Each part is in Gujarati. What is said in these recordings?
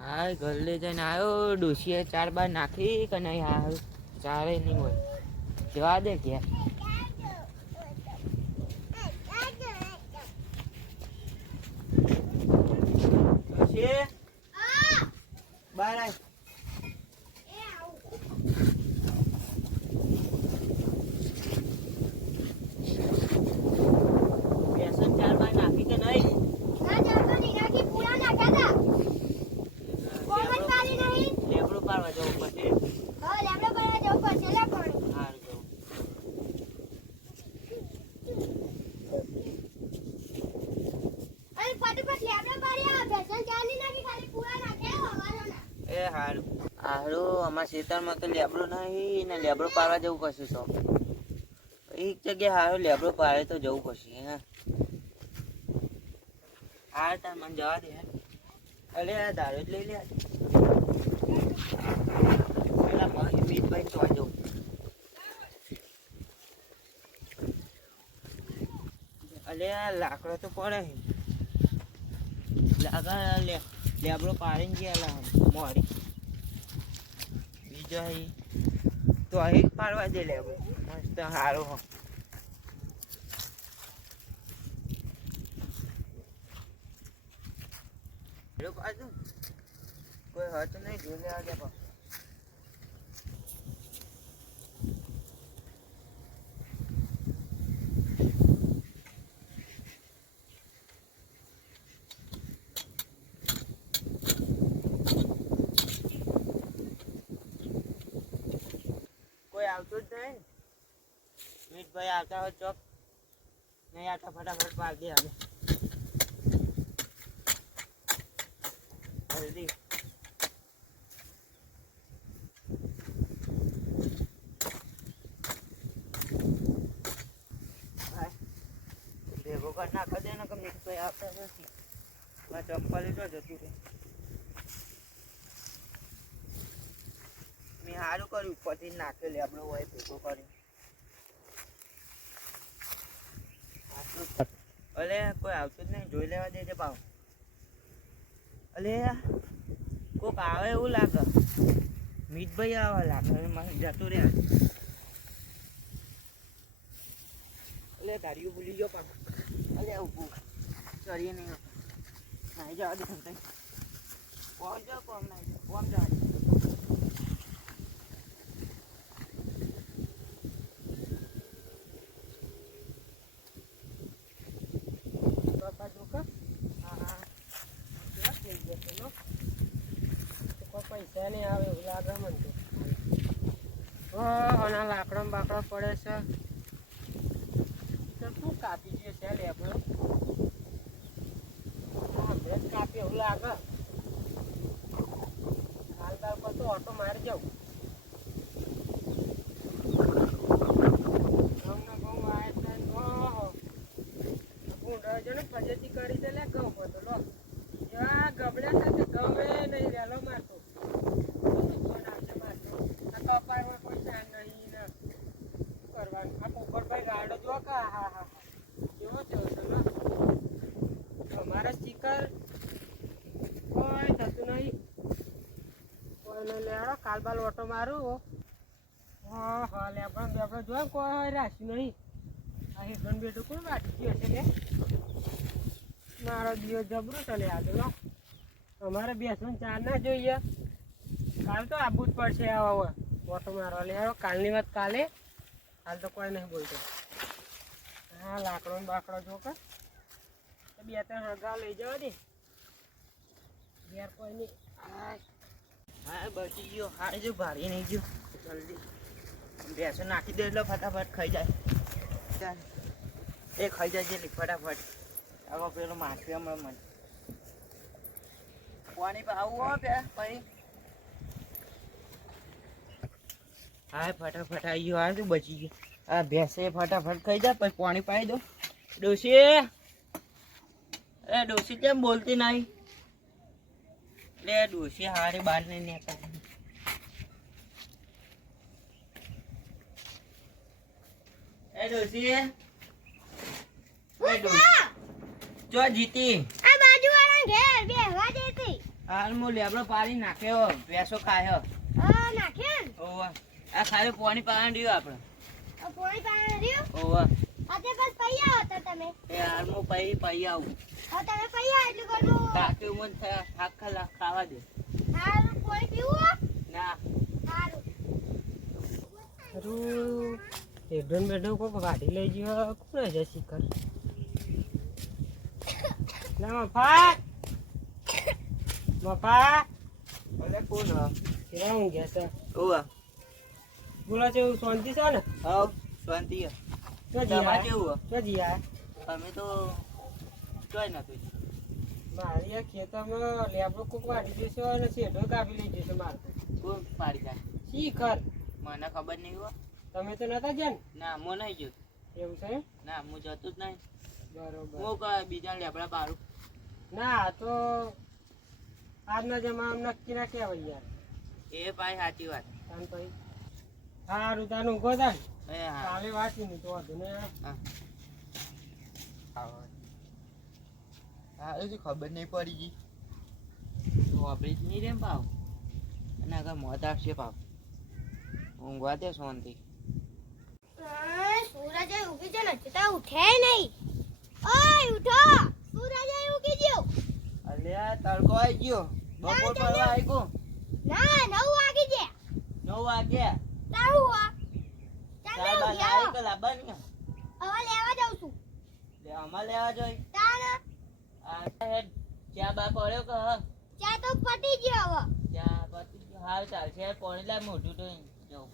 હા ઘર લઈ જઈને આવ્યો ડોશીએ 4 બાર નાખી કે નહીં હાલ ચારે નહીં હોય જવા દે કે ડોશી બાર આય બેસન 4 બાર નાખી કે નહીં લેબડું પાડવા જવું પડશે સારું જવું એ હારું હારું અમારા ખેતરમાં તો લેબડું નહીં ને લેબડું પાડવા જવું પડશે તો એક જગ્યાએ હારું લેબડું પાડે તો જવું પડશે હા હાર તાર મને જવા દે અલે દારૂ જ લઈ લે પેલા મીઠભાઈ તો જવું અલે લાકડો તો પડે લાકડા લેબડો પાડીને ગયા મોડી બીજો તો અહીં પાડવા દે લેબડો મસ્ત સારું હો કોઈ હતું નહીં જોઈ લેવા ગયા આવતું જ નહીં મીઠભાઈ આવતા હોય ચોક નહીં આવતા ફટાફટ પાક દે હવે જલ્દી ભેગો કરી નાખો દે ને કે મીઠભાઈ આવતા નથી ચપ્પલ તો જતું રહે મેં સારું કર્યું ઉપરથી નાખ્યો લેબડો હોય ભેગો કર્યો અલે કોઈ આવતું જ નહીં જોઈ લેવા દેજે ભાવ અલે કોક આવે એવું લાગે મીઠભાઈ આવે લાગે જતું રહ્યા અલે ધારીઓ ભૂલી ગયો પણ અલે ઊભું ચડીએ નહીં નાઈ જવા દે કોમ જાઓ કોમ નાઈ જાઓ કોમ જવા દે પૈસા નહીં આવે એવું લાગે મને તો અને લાકડો બાકડો પડે છે તો શું કાપી ગયો છે લેબડો ભેજ કાપી એવું લાગે હાલ બાર પર ઓટો મારી જાઉં ફજેતી કરી દે લે ઘઉં બધો લો એવા ગબડ્યા છે કે ગમે નહીં રેલો મારતો કપાળમાં કોઈ ચાન નહીં ને કરવાનું આ પોપટભાઈ ગાડો જો કા હા હા કેવો છે અમારા સ્ટીકર કોઈ થતું નહીં કોઈને લેડો કાલ બાલ ઓટો મારું હા હા લેબડો બેબડો જો કોઈ રાખ્યું નહીં આ હેઠળ બેઠું કોણ વાટી ગયો છે લે મારો દિયો જબરો ચલે આજે લો અમારે બેસવાનું ચાર ના જોઈએ કાલ તો આવવું જ પડશે આવા ઓટો મારવા લે કાલની વાત કાલે હાલ તો કોઈ નહીં બોલતો હા લાકડો ને બાકડો જો કે 2-3 હગા લઈ જવા દે ઘેર કોઈ નહીં હા બચી ગયો હારે જો ભારી નહીં ગયો જલ્દી ભેંસો નાખી દે એટલે ફટાફટ ખાઈ જાય એ ખાઈ જાય છે ફટાફટ આવો પેલો માછલી હમણાં મને પાણી આવું હો બે પછી હા ફટાફટ આવી ગયો હા તું બચી ગયો આ ભેંસે ફટાફટ ખાઈ જાય પછી પાણી પાઈ દો ડોશી એ ડોશી કેમ બોલતી નહીં લે ડોશી હારે બહાર નહીં નીકળતી એ ડોશી જો જીતી આ બાજુવાળા ઘેર બેહવા દેતી હાલ મો લેબડો પાડી નાખ્યો ભેંસો ખાયો આ નાખે ને ઓવા આ ખાલી પાણી પાણી રહ્યું આપણે આ પોણી પાણી રહ્યું ઓવા આજે બસ પૈ આવો તો તમે એ હાલ મો પઈ આવું હવે તમે પૈ આવો એટલે ઘરનું તાકે મન થાક ખાવા દે સારું પોણી પીવું ના સારું અરું હેડન બેડો કોક વાઢી લઈ ગયો કોણ છે શિખર ના મફા મફા અલે કોણ કેરા હું ગયા છે ઓવા બોલો છે શાંતિ છે ને હાવ શાંતિ હે તો તમારે જીયા કેવું તો જીયા અમે તો જોઈ નાખ્યું મારી આ ખેતરમાં લેબડો કોક વાઢી જશે અને શેઢો કાપી લઈ જશે મારે કોણ પાડી જાય શિખર મને ખબર નહીં હો તમે તો નતા ગયા ને ના મો નહીં ગયો એવું છે ના હું જતું જ નહીં બરોબર હું બીજા લેબડા બારું ના આ તો આજના જમાનામાં નક્કી ના કહેવાય યાર એ ભાઈ સાચી વાત તાન ભાઈ સારું તાનું ઊભો થાય એ હા કાલે વાંચી નહીં તો વાંધો ને હા એ ખબર નહીં પડી ગઈ તો આપણે જ નહીં રે ભાવ અને આગળ મોત આવશે ભાવ ઊંઘવા દે શાંતિ સૂરજ ઉગી છે ને ચિતા ઉઠે નહીં ઓય ઉઠો સૂરજ ઉગી ગયો અલ્યા તડકો આવી ગયો બપોર પડવા આવી ગયો ના 9 વાગી ગયા 9 વાગ્યા તારું આ ચાર ચાલ બાર આવી કે લાવવાની હવે લેવા જાઉં છું લે અમાર લેવા જોઈ તાન આ હેડ ચા બા પડ્યો કે હા ચા તો પટી ગયો હવે ચા પતી ગયો હાલ ચાલશે યાર પાણી લાવ મોઢું તો જવું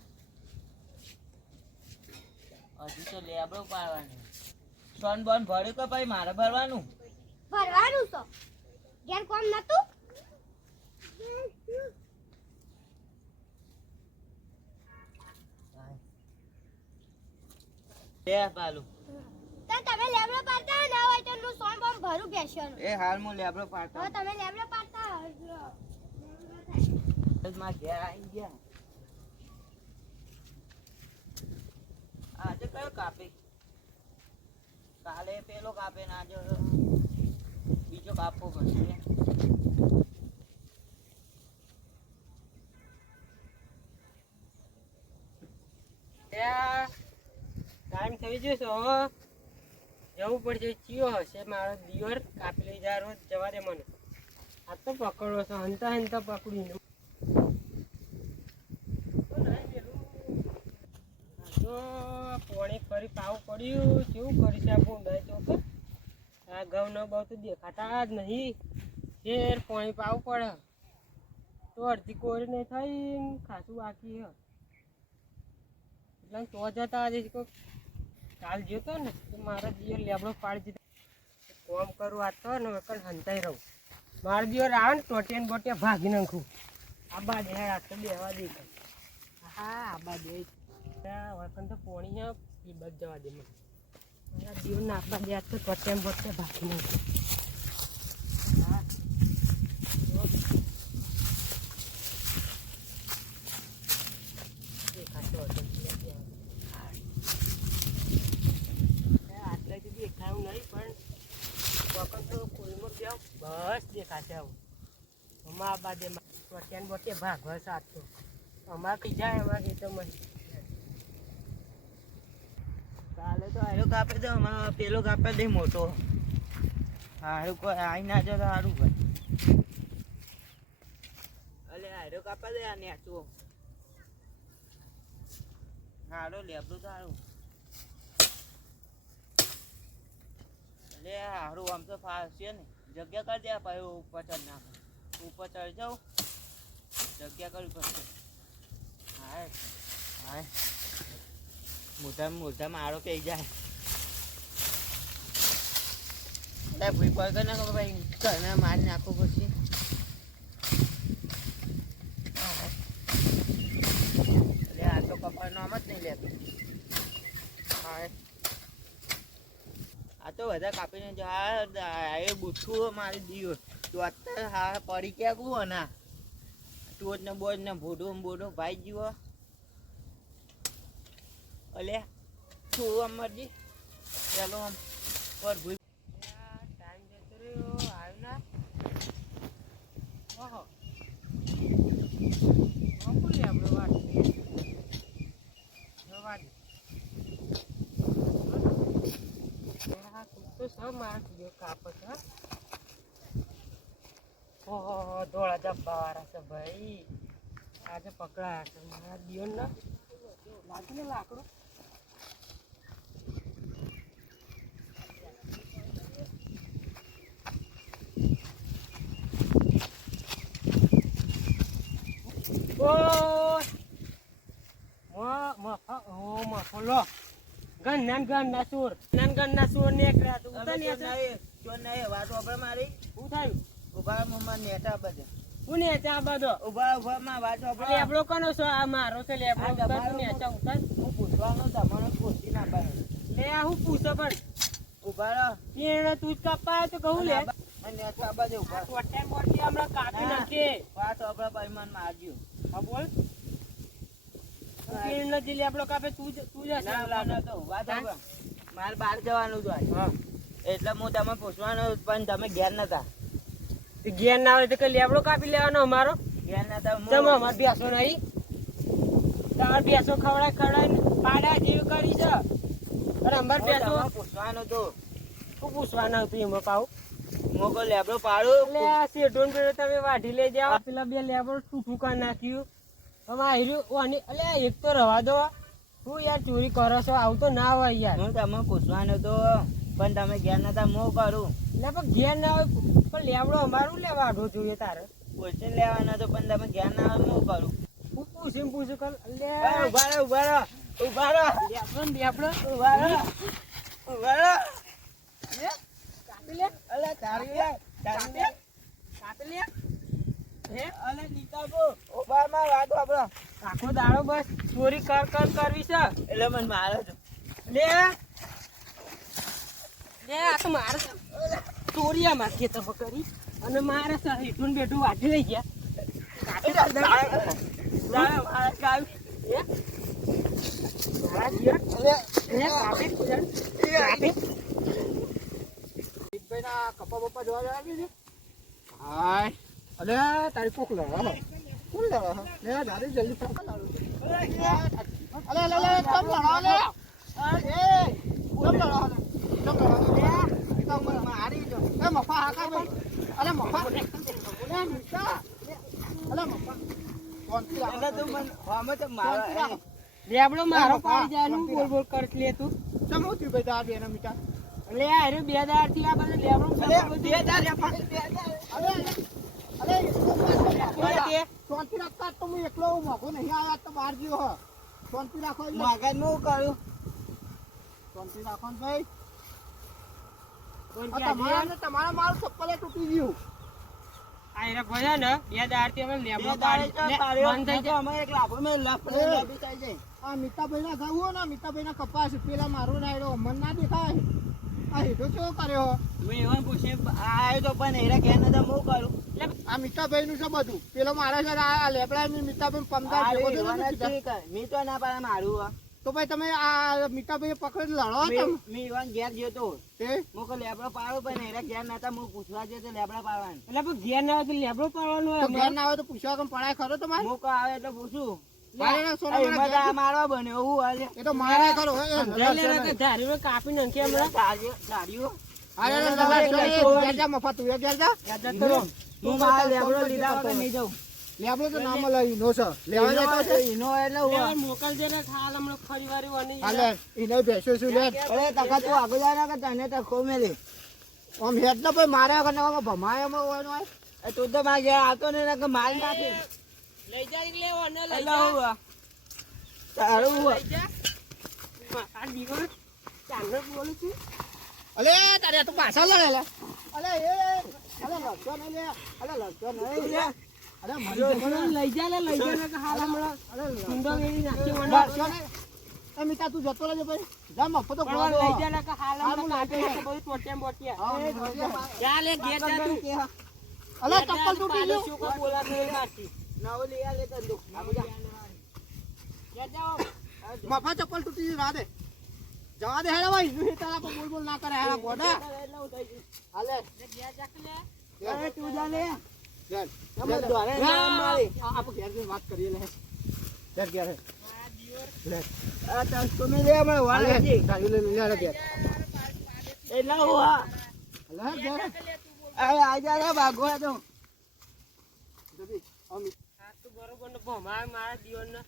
હજી તો લેબડો પાડવાનું સોન બોન ભર્યું કે ભાઈ મારે ભરવાનું ભરવાનું છો ઘેર કોમ નતું લે પાલુ તો તમે લેબડો પાડતા ના હોય તો હું સોન બોમ ભરું બેસવાનું એ હાલ હું લેબડો પાડતો હવે તમે લેબડો પાડતા માં ઘેર આવી ગયા આજે કયો કાપે કાલે પેલો કાપે ને આજે બીજો કાપવો પડશે ટાઈમ થઈ જશે હવે જવું પડશે ચિયો હશે મારો દિયર કાપી લઈ જાય રોજ જવા દે મને આ તો પકડો છો હંતા હંતા પકડીને તો પોણી ફરી પાવું પડ્યું કેવું કરીશ આ ભૂંડાય ચોક આ ઘઉં ન બહુ તો દેખાતા જ નહીં ફેર પોણી પાવું પડે તો અડધી કોરી નહીં થઈ ખાસું બાકી હ એટલે તો જતા આજે કોઈક કાલ જોતો ને તો મારા દિયર લેબડો પાડી દીધો કોમ કરું આ તો ને વખત હંતાઈ રહું મારા દિયર આવે ને ટોટિયા બોટિયા ભાગી નાખું આ બાદ હેર આ તો બેવા દે હા આ બાદ વખત તો પોણી હે એ બસ જવા દે મને મારા દિયર નાખવા દે તો ટોટિયા બોટિયા ભાગી નાખું હા દેખાતો હતો આટલે સુધી દેખાયું નહીં પણ વખત તો કોઈમાં જાવ બસ દેખાશે આવું અમારા બાદે ટોટિયાને બોટિયા ભાગવા સાચો અમારે કઈ જાય અમારે ખેતરમાં કાલે તો આયરો કાપે તો અમારો પેલો કાપે દે મોટો હારું કોઈ આવી ના જાય તો સારું ભાઈ અલે આયરો કાપે દે આ નેચો હારો લેબડું તો સારું અલે હારું આમ તો ફાવશે ને જગ્યા કરી દે ભાઈ ઉપર ચડ નાખો ઉપર ચડી જાઉં જગ્યા કરવી પડશે હાય હાય મોટા મારો પી જાય એટલે ભૂઈ પડ ને ભાઈ ઘરને મારી નાખવું પછી એટલે આ તો કપાળનો આમ જ નહીં લેતું હા આ તો બધા કાપીને જા એ બુઠ્ઠું મારી દીધું તો અત્યારે હા પડી ક્યાં કું ના ટોચ ને બોજ ને ભૂડું ભાઈ જીવો અલે તું આમ મરજી ચાલો આમ પર ભૂઈ ટાઈમ જતો રહ્યો આવ્યો ના બાપુ લે આપણે વાટી જવા દે. આ તું તો સબ મારા જે કાપડ છે. ઓહો ધોળા ડબ્બા વાળા છે ભાઈ. આજે પકડાયા છે મારા દિયોન ના લાગી ને લાકડું. ગણના સુર નીકળ્યા તું ઉતર ને વાત વાપરે મારી શું થયું? ઉભા મમ્મા નેટા બધે હું ને ચા બધો ઉભા માં વાત વાપરે લેબડો કોનો છો? આ મારો છે લેબડો. આ તમારો ઉતર ને ચા ઉતર. હું પૂછવાનું તમારો પૂછી ના પાડે લે આ હું પૂછો પણ ઉભા રહો એને તું જ કાપા તો કહું લે. નેટા બધે ઉભા ટોટેમ બોટી હમણાં કાપી નાખીએ. વાત વાપરે પરિમાણ માં આવજો હા બોલ. એને જે લેબડો કાપે તું જ ના લાગે તો વાત વાપરે મારે બહાર જવાનું હતું આજે. હા એટલે હું તમે પૂછવાનું પણ તમે ઘેર નતા ઘેર ના હોય તો કઈ લેબડો કાપી લેવાનો અમારો. ઘેર નતા તમે અમાર ભેંસો નહીં. તાર ભેંસો ખવડાય પાડા જેવી કરી છે. અને અમાર ભેંસો પૂછવાનું હતું શું પૂછવાના હતું એમાં પાઉ? મોકો લેબડો પાડું એટલે આ શેઠોન પેલો તમે વાઢી લઈ જાઓ. પેલા બે લેબડો ટૂટું કરી નાખ્યું. હવે આયરું એટલે એક તો રવા દો. શું યાર ચોરી કરો છો? આવું તો ના હોય યાર. હું તમે પૂછવાનું હતું પણ તમે ઘેર નતા હું કરું એટલે પણ ઘેર ના હોય પણ લેબડો અમારું લે વાઢવો જોઈએ તારે. પૂછીને લેવાના તો પણ તમે ઘેર ના આવે હું કરું હું પૂછું કર લે ઉભા રહો ઉભા રહો ઉભા રહો લેબડો ને લેબડો ઉભા રહો ઉભા રહો કાપી લે. અલે તારી લે તારી લે કાપી લે. હે અલે નીકાબો ઉભા માં વાત વાપરો આખો દાડો બસ ચોરી કરવી છે. એટલે મને મારો છો લે લે આ તો મારે ચોરી આ મારે ખેતરમાં કરી અને મારે હેઠું ને બેઠું વાટી લઈ ગયા. મારા કામ હે? મારા જીવન? હે? કાપી કુદન? કાપી? કપા બપા જોવા આવી ને હાય અલે તારી કોક લડો કોણ લડો લે દાદી જલ્દી ફોન અલે અલે અલે તમ લડો લે એ તમ લડો તમ મારી જો એ મફા હાકા ભાઈ અલે મફા અલે મિકા અલે મફા કોણથી એટલે તું મને હમે તો મારો લેબડો મારો પાડી જાય નું બોલ બોલ કરત લે તું. ચમો તું ભાઈ દા બેના મિકા લે આ રે 2000 થી આ બધું લેબડો અલે 2000 અલે શાંતિ રાખતા તો હું એકલો મોઘો નહીં આયા તો બહાર ગયો હ શાંતિ રાખો મગજ હું કરું શાંતિ રાખો ને ભાઈ બોલ આ ક્યાં તમારા મારું ચપ્પલે તૂટી ગયું આ રે ભયા ને 2000 થી અમે લેબડો બે દાડે તો પાડી પાડ્યો. બંધ થઈ જાય. અમે એક લાભો મેં લફડે એ. લાભી થઈ જાય આ મીતાભાઈ ના ઘઉં ને મીતાભાઈ ના કપાસ પેલા મારો રાયડો મન ના દેખાય આ હેઠો કેવો કર્યો મેં એવા પૂછે આયો તો પણ એરા ઘેર નતા હું કરું આ મીતાભાઈ નું છે બધું પેલો મારે છે આ લેબડા મીતાભાઈ પમદાર ભેગો થયો ને સીધા. મેં તો ના પાડે મારું તો ભાઈ તમે આ મીતાભાઈ પકડી લડો તમે મેં એવા ઘેર ગયો તો તે હું કહું લેબડો પાડો પણ એરા ઘેર નતા હું પૂછવા ગયો તો લેબડા પાડવાનું એટલે પણ ઘેર ના હોય તો લેબડો પાડવાનો હોય તો ઘેર અમારે. ના આવે તો પૂછવા કેમ પડાય ખરો તમારે હું કહું આવે એટલે પૂછું મારે ના સોના એમાં મારા તો આ ઘેર- મારવા બન્યો હું હાલે એ તો મારે ખરો સમજાય લે ને કે ધારીને કાપી નાખીએ હમણાં. દાડીઓ ઘેર જા મફા તું ઘેર જા યાદ કરો. હું મારા લેબડો લીધા વગર નહીં જાઉં લેબડો તો નામ લઈ નો છે લેવા એનો જતો છે એનો એટલે લેવા હું મોકલજે ને હાલ હમણાં ફરી વાર વાની હાલે એને બેસો છું લે અરે તકા તું આગળ જા કે તને તકો મેલી આમ હેડ ના ભાઈ મારે આગળ ભમાય એમાં હોય હોય એ તું તો મારા ઘેર આવતો ને કે માલ નાખી લઈ જા લે ઓને લઈ એટલે જા. હું તારું હું લઈ જા. આ દીકરો ચાંદો બોલું છું. અલે તારે તું પાછા લડે લે અલે એ અલે લડતો નહીં લે અલે લડતો નહીં લે અરે મરી જશે ને. લઈ જા ને કે હાલ હમણાં અરે ઊંડો વેરી નાખી મને. લડતો નહીં એ મિતા તું જતો રહેજે ભાઈ જા મફતો પણ ગોળો લઈ જા ને કે હાલ હમણાં કાપી નાખે બધું ટોટિયા બોટિયા. જા લે ઘેર જા તું. અલે ચપ્પલ તૂટી ગયું શું કોઈ બોલાતું નહીં મારથી. નવો લઈ આ લે તંદુક ઘેર જાઓ. મફા ચપ્પલ તૂટી ગયું રાધે જવા દે હેડા ભાઈ નું તારા પર બોલ બોલ ના કરે હેડા ગોડા હાલે ઘેર જા કે લે. અરે તું જા લે ઘેર. લે, દોડે ને મારી. આપણે ઘેર જઈને વાત કરીએ લે. ઘેર ઘેર. લે. આ તમે લે અમે વાળ લે, હતી. ગાડી લઈને લે લે ઘેર. એટલે હું આ લે ઘેર. આજા રે ભાગો તો જલ્દી, આમ. આ તો બરોબર ને ભમાય મારા દિવસને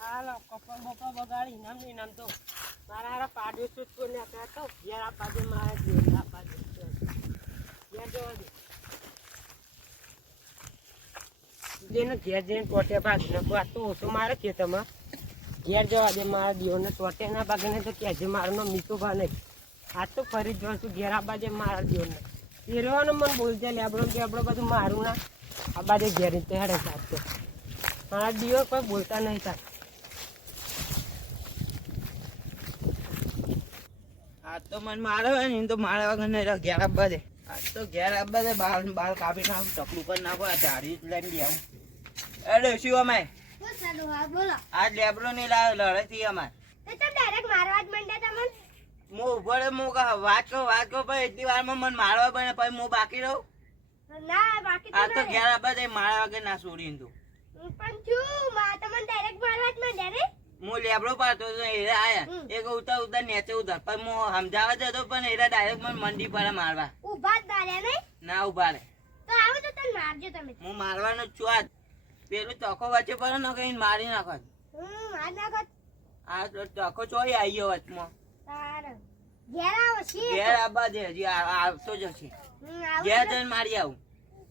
હાલો કપડ બપડ બગાડી ઇનામ ને ઇનામ તો મારા હારા પાડ્યો છે તો ને તો ઘેર આ પાડે મારા દિવસ આ પાડે ઘેર જવા દે જેને ઘેર જઈને ટોટે ભાગ ને આ તો ઓછો મારે ખેતરમાં ઘેર જવા દે મારા દિવસને ટોટે ના ભાગે ને તો કહેજે મારો નામ મીઠો ભા નહીં આ તો ફરી જ છું ઘેર આ બાજે મારા દિવસને એ રહેવાનું મને બોલશે લેબડો બેબડો બધું મારું ના આ બાજુ ઘેર રીતે હેડે ચાલતો મારા દિવસ કોઈ બોલતા નહીં ચાલ આ તો મને મારે હોય ને એમ તો મારા વગર નહીં ઘેર આપવા દે આજ તો ઘેર આપવા દે બાર કાપી નાખું ચકલું કરી નાખો આ ધારી લઈને બી આવું અરે શું અમાય શું ચાલુ હા બોલો આજ લેબડો નહીં લાવે લડે થી અમારે તો તમે ડાયરેક્ટ મારવા જ માંડ્યા તમને હું ઉભો રહે હું વાત કહું પણ એટલી વારમાં મને મારવા બને પછી હું બાકી રહું ના બાકી આ તો તો ઘેર આપવા દે મારા વગર ના છોડી તું પણ છું માં તમને ડાયરેક્ટ મારવા જ માંડ્યા રે હું લેબડો પાડતો હતો એરા આયા એક ઉતર ઉતર નીચે ઉતર પણ હું સમજાવવા જતો પણ એરા ડાયરેક્ટ મને મંડી પર મારવા ઊભા જ માર્યા નહીં ના ઉભા રે તો આવો તો તને મારજો તમે હું મારવાનો જ છું આજ પેલું ચોખ્ખો વચ્ચે પડે ને કઈ મારી નાખો માર નાખો આ તો ચોખ્ખો ચોરી આવી ગયો વચમાં તારે ઘેર આવો છી ઘેર આવવા દે હજી આવતો જ હશે ઘેર જઈને મારી આવું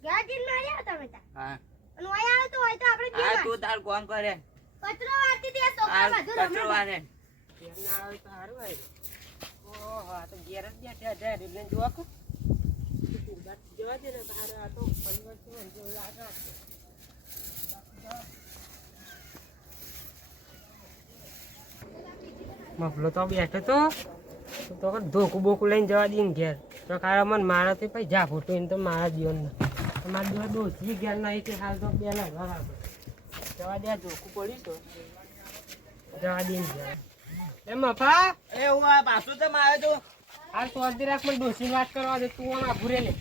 ઘેર જઈને માર્યા તમે તા હા અને ઓય આવે તો હોય તો આપણે આ જીવા તું તાર કામ કરે કચરો વાળતી તે છોકરા આ બધું કચરો રમે વારે ઘેર ના આવે તો સારું હોય ઓહો આ તો ઘેર જ બેઠા જાય એટલે જોવા કો જવા દે ને તારે આ તો પરિવર્તન જેવું લાગે મફલો તો બેઠો તો ધોકું બોકું લઈને જવા દઈએ ને ઘેર તો ખારા મને મારા તો પછી જા ફોટો એને તો મારા જીવનના મારા દિવસ દોસ્તી ઘેર નહીં તે હાલ તો પહેલા બરાબર જવા દે ધોકું પડી તો જવા દઈએ ઘેર એ મફા એ હું આ પાછું તો આવ્યો તું હાલ તો અડધી રાખ મને ડોસી વાત કરવા દે તું આમ આઘુરે લે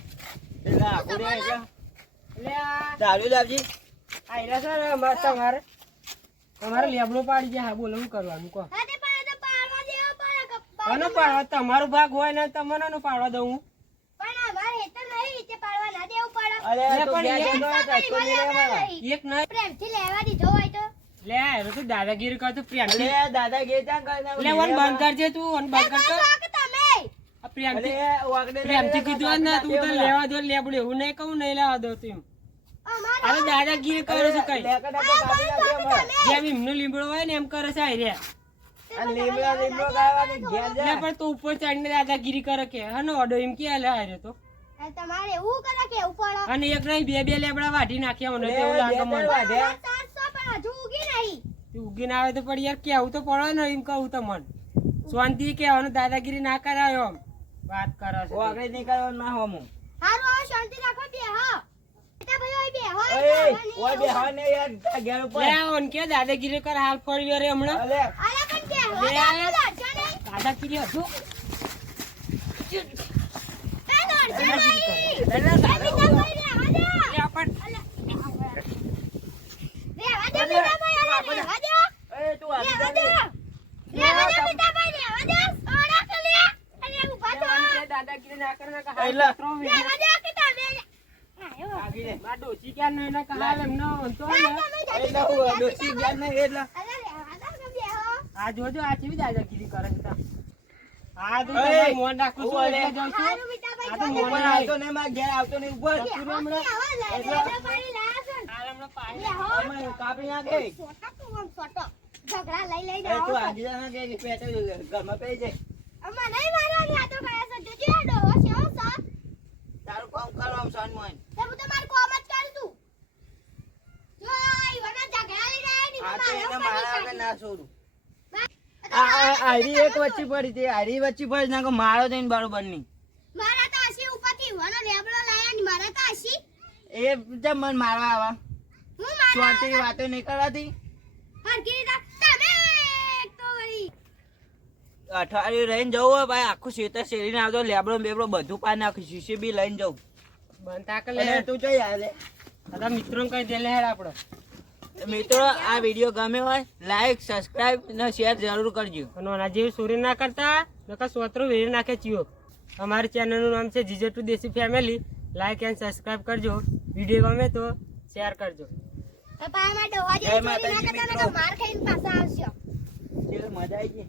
એટલે આખું રે એટલે એટલે આ ચાલુ લાવજી આયરા સર તમારે લેબડો પાડી જાય હા બોલો શું કરવાનું કહો હા તે પણ એ તો પાડવા દેવો પડે કપ્પા કોનો પાડવા તમારો ભાગ હોય ને તમને નો પાડવા દઉં હું પણ અમારે એ તો નહીં તે પાડવા ના દેવું પડે અરે લે તું પણ ઘેર એ જઈને કચરો નહીં લેવાનો. એક નહીં પ્રેમથી લેવા દીધો હોય તો લે આ તું દાદાગીરી કરતો પ્રેમથી અરે દાદા ઘેર જા કર લે વન બંધ કરજે તું વન બંધ કરતો કે તમે આ પ્રેમથી અરે વાગડે પ્રેમથી કીધું ને તું તો લેવા દો લેબડું એવું નહીં કહું નહીં લેવા દો તું અમારે અરે દાદાગીરી કરે છે કઈ તમે જેમ એમનો લીમડો હોય ને એમ કરે છે આયરે લીમડો ગાવાની ઘેર લે જા પણ તું ઉપર ચડીને દાદાગીરી કરે કે હનો ઓડો એમ કે લે આયરે તો તમારે એવું કરે કે એવું પડે અને એક નહીં બે લેબડા વાઢી નાખ્યા મને તો એવું લાગે મને વાઢ્યા. 700 પણ હજુ ઉગી નહીં તું ઉગીને આવે તો પણ યાર કેવું તો પડે ને એમ કહું તો મન શાંતિ કહેવાનું દાદાગીરી ના કરાયો આમ વાત કરે છે વાગડે નહીં કરવાનું ના હોમું હારું હવે શાંતિ રાખો બે હા બેટા ભાઈ ઓય બે હોય ઓય ઓય બે હા ને યાર તા ઘેર ઉપર લે ઓન કે દાદાગીરી કર હાલ પડી રે હમણાં અલે અરે પણ બે હોય લે. લડજો નહીં દાદાગીરી હતું એ લડજો નહીં એટલે એ બીજા ભાઈ રહેવા દે લે પણ રહેવા દે બીજા ભાઈ અરે રહેવા દે એ તું આવી રહેવા દે જા રહેવા દે બીજા ભાઈ રહેવા દે ઓડા કે લે અરે ઊભા થો દાદાગીરી ના કરે ને એટલે. રહેવા દે કે તમે આયો આવી રે માં ડોસી ક્યાં નો એને કહાલ એમનો તો ને એટલે હું દોસ્તી ઘેર નહીં એટલે અરે રહેવા દે કે બે હો આ જોજો આ કેવી દાદાગીરી કરે છે તા. આ તો ઓય. તમારું મોન રાખું છું ઓય. એટલે જાઉં છું હારું બીજા આ તો ભાઈ મોન ઉપર આવતો નહીં માર ઘેર આવતો નહીં ઉપર હાલ હમણાં પાણી લાયા છે હાલ હમણાં પાણી લે હો અમે કાપી નાખે સોટા તું આમ સોટો ઝઘડા લઈ લઈને એ આવો તું છો. આજે ના કે પેટે ઘરમાં પઈ જાય અમાર નહીં મારવાની આ તો કયા છે જોજે આ ડોહો છે હો સા તારું કામ કરવાનું સન મોન તે હું તો મારું કોમ જ કરું છું જો ઈવાના ઝઘડા લઈને આયા આ તો એને ની મારા વગર ના છોડું આરી એક વચ્ચે પડી હતી આરી વચ્ચે પડી ના કે મારો જઈને બરોબર નહીં મારા તો આશી ઉપરથી ઈવાનો લેબડો લાયા ની મારા તો આશી એ જેમ મને મારવા આવા હું મારા ચોટી વાતો નહીં કરાતી હરકી રીતે તમે એક તો વળી અઠવાડિયું રહીને જવું હોય ભાઈ આખું શેતર શેરીને આવતો લેબડો બેબડો બધું પા નાખી શીશી બી લઈને જવું બંધ તાક એટલે લે તું જઈ આવે બધા મિત્રોને કઈ દે લે હેડ આપણે. મિત્રો આ વિડીયો ગમે હોય લાઈક સબસ્ક્રાઇબ અને શેર જરૂર કરજો. અને આના જેવી ચોરી ના કરતા નકર સોતરું વેરી નાખે ચિયો. અમારી ચેનલનું નામ છે જીજે ટુ દેશી ફેમિલી. લાઈક એન્ડ સબસ્ક્રાઇબ કરજો. વિડીયો ગમે તો શેર કરજો. પપ્પા આમાં ડોહા જેવી ચોરી ના કરતા ને તો માર ખાઈને પાછા આવશો. મજા આવી ગઈ.